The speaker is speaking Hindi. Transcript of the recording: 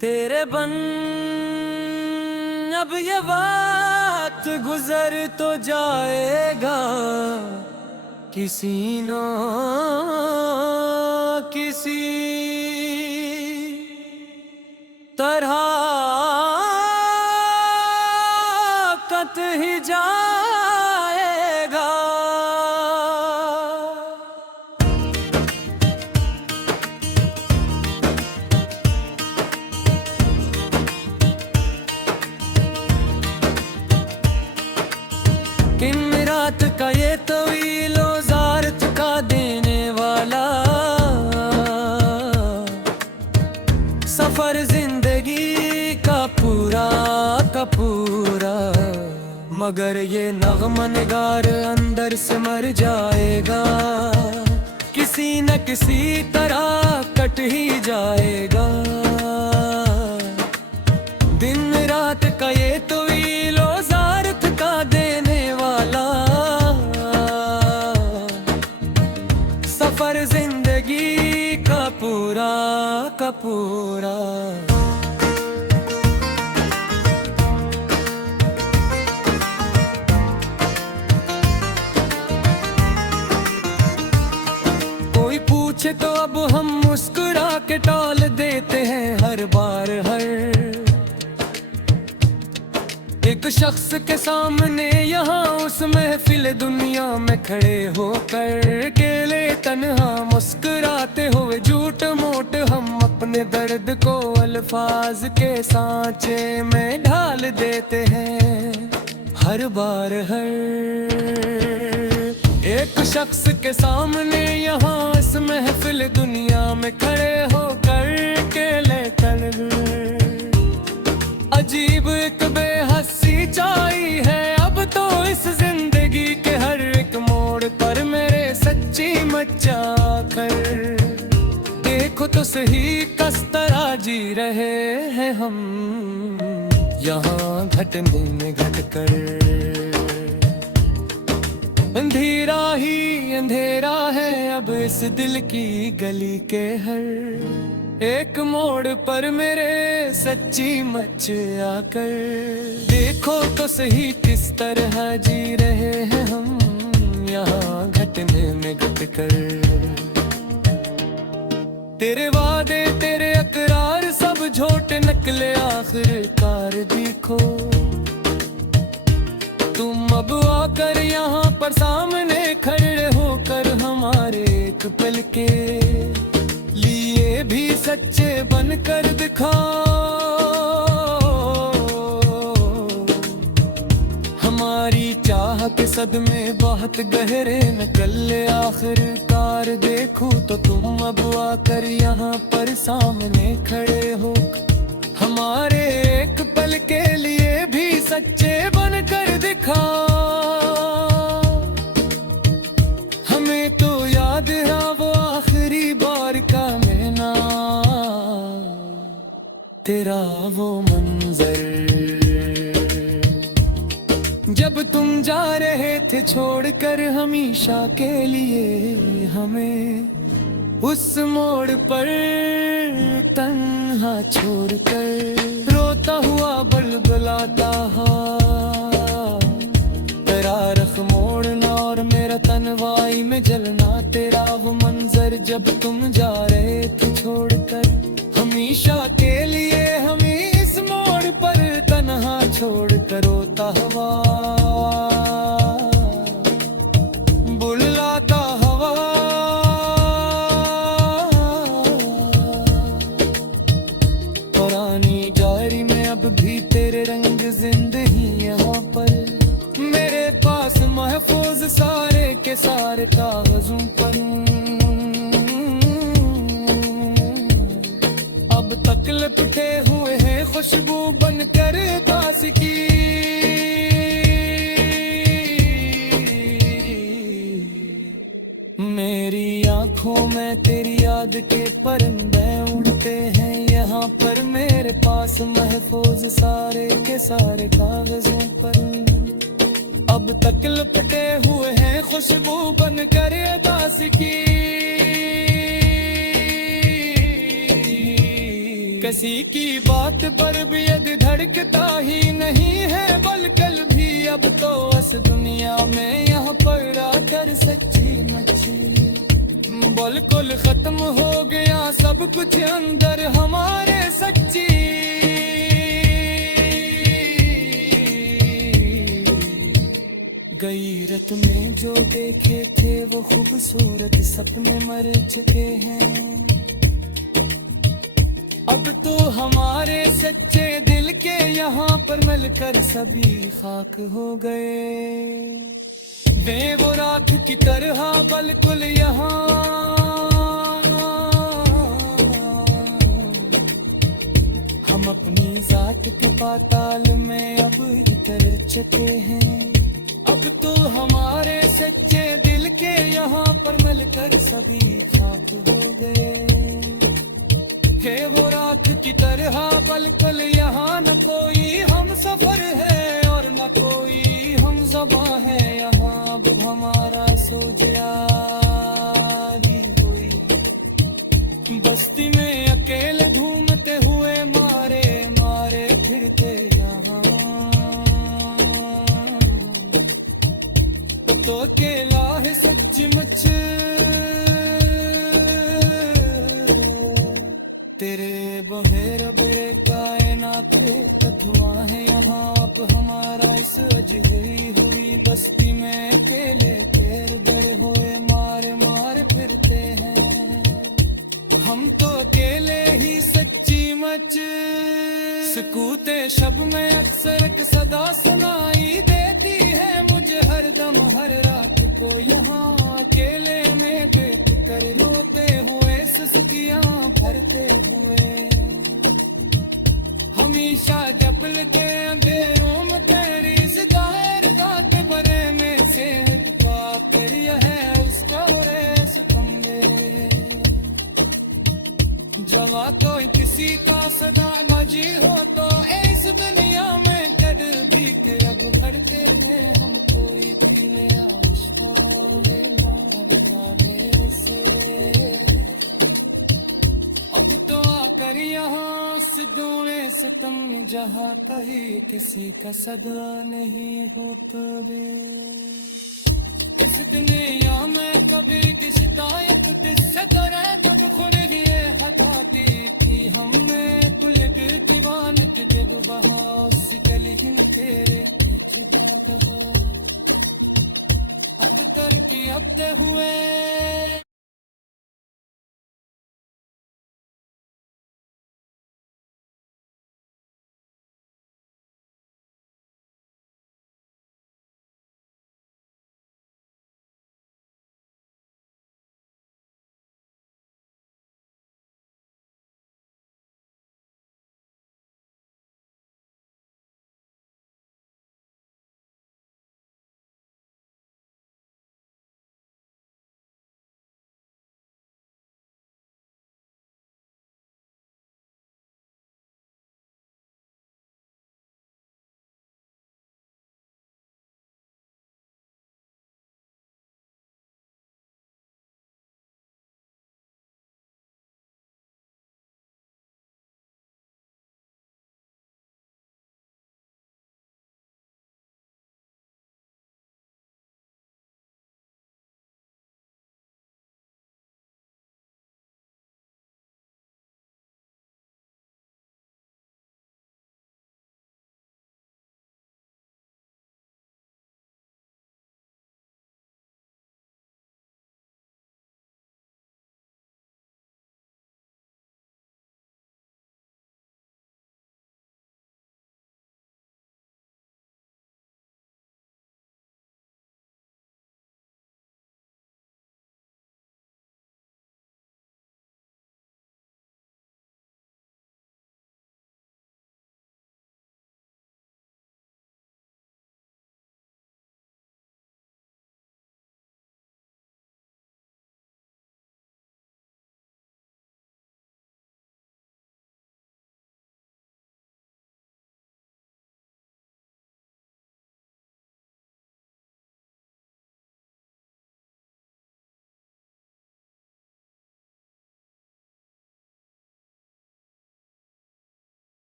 तेरे बन अब ये वक्त गुजर तो जाएगा, किसी न किसी तरह कत ही जाएगा। किन रात का ये तवीलो जार थका देने वाला सफर जिंदगी का पूरा, मगर ये नग़्मा निगार अंदर से मर जाएगा, किसी न किसी तरह कट ही जाएगा। दिन रात का ये तवीलो जार थका देने वाला सफर जिंदगी का पूरा। कोई पूछे तो अब हम मुस्कुरा के टाल देते हैं हर बार। एक शख्स के सामने यहाँ उस महफिल दुनिया में खड़े होकर अकेले तन्हा मुस्कुराते हुए झूठ मूठ हम अपने दर्द को अल्फाज के सांचे में ढाल देते हैं हर बार। एक शख्स के सामने यहाँ इस महफिल दुनिया में खड़े होकर अकेले तन्हा अजीब एक बेहसी चाही है अब तो इस जिंदगी के हर एक मोड़ पर मेरे सच्ची मचा कर। देखो तो सही किस तरह जी रहे हैं हम यहाँ घटने में घट कर। अंधेरा ही अंधेरा है अब इस दिल की गली के हर एक मोड़ पर मेरे सच्ची मच आकर। देखो तो सही किस तरह जी रहे हैं हम यहाँ घटने में घट कर। तेरे वादे तेरे अकरार सब झूठे निकले आखिरकार। देखो तुम अब आकर यहाँ पर सामने खड़े होकर हमारे एक पल के लिए भी सच्चे बनकर दिखाओ। हमारी चाह के सदमे बहुत गहरे निकले आखिरकार। देखूं तो तुम अब आकर यहाँ पर सामने खड़े हो हमारे एक पल के लिए भी सच्चे बनकर दिखाओ। हमें तो याद है वो आखिरी बार का महीना तेरा वो मंजर जब तुम जा रहे थे छोड़कर हमेशा के लिए हमें उस मोड़ पर तन्हा छोड़कर। रोता हुआ बलबलाता तेरा रख मोड़ना और मेरा तन्हाई में जलना तेरा वो मंजर जब तुम जा रहे थे छोड़कर हमेशा के लिए हमें इस मोड़ पर तन्हा छोड़कर। रोता हुआ बुलाता हवा पुरानी डायरी में अब भी तेरे रंग जिंदगी यहाँ पर मेरे पास महफूज सारे के सारे कागजों पर। अब तक लिपटे हुए हैं खुशबू बनकर बास की। मेरी आंखों में तेरी याद के परिंदे उड़ते हैं यहाँ पर मेरे पास महफूज सारे के सारे कागजों पर। अब तक लिपटे हुए हैं खुशबू बनकर दास की। किसी की बात पर भी यदि धड़कता ही नहीं है बलकल भी, अब तो इस दुनिया में यहाँ पर आकर सच्ची मछली बिल्कुल खत्म हो गया सब कुछ अंदर हमारे सच्ची। गई रात में जो देखे थे वो खूबसूरत सपने मर चुके हैं, अब तो हमारे सच्चे दिल के यहाँ पर मिलकर सभी खाक हो गए। वे वो रात की तरह बिल्कुल यहाँ हम अपनी जात के पाताल में अब उतर चुके हैं, अब तो हमारे सच्चे दिल के यहाँ पर मिलकर सभी खाक हो गए। है वो रात की तरह बिल्कुल यहाँ न कोई हम सफर है और न कोई हम ज़बां है यहाँ, अब हमारा सोजरा ही हुई बस्ती में अकेले घूमते हुए मारे मारे फिरते यहाँ, तो अकेला है सच्ची मुझ तेरे बहेर बुरे कायनात का धुआं है यहाँ, अब हमारा इस अजगरी हुई बस्ती में अकेले पैर गड़े हुए मारे मारे फिरते हैं, हम तो अकेले ही सच्ची मच। सकूते शब में अक्सर एक सदा सुनाई देती है मुझे हर दम हर रात को यहाँ अकेले में देख कर रोते हुए सुस्कियां भरते हुए, हमेशा जपल के अंधेरों में तेरी ज़ाहिर ज़ात भरे में से का फिर यह है उसका सितम में जवा कोई किसी का सदा मजी हो तो इस दुनिया में कद भी के अब भरते हैं हम कोई खिले आशा से, अब तो आकर यहाँ सिद्धों सितम जहाँ कहीं किसी का सदा नहीं होता दे, इस दुनिया में कभी किसी ताया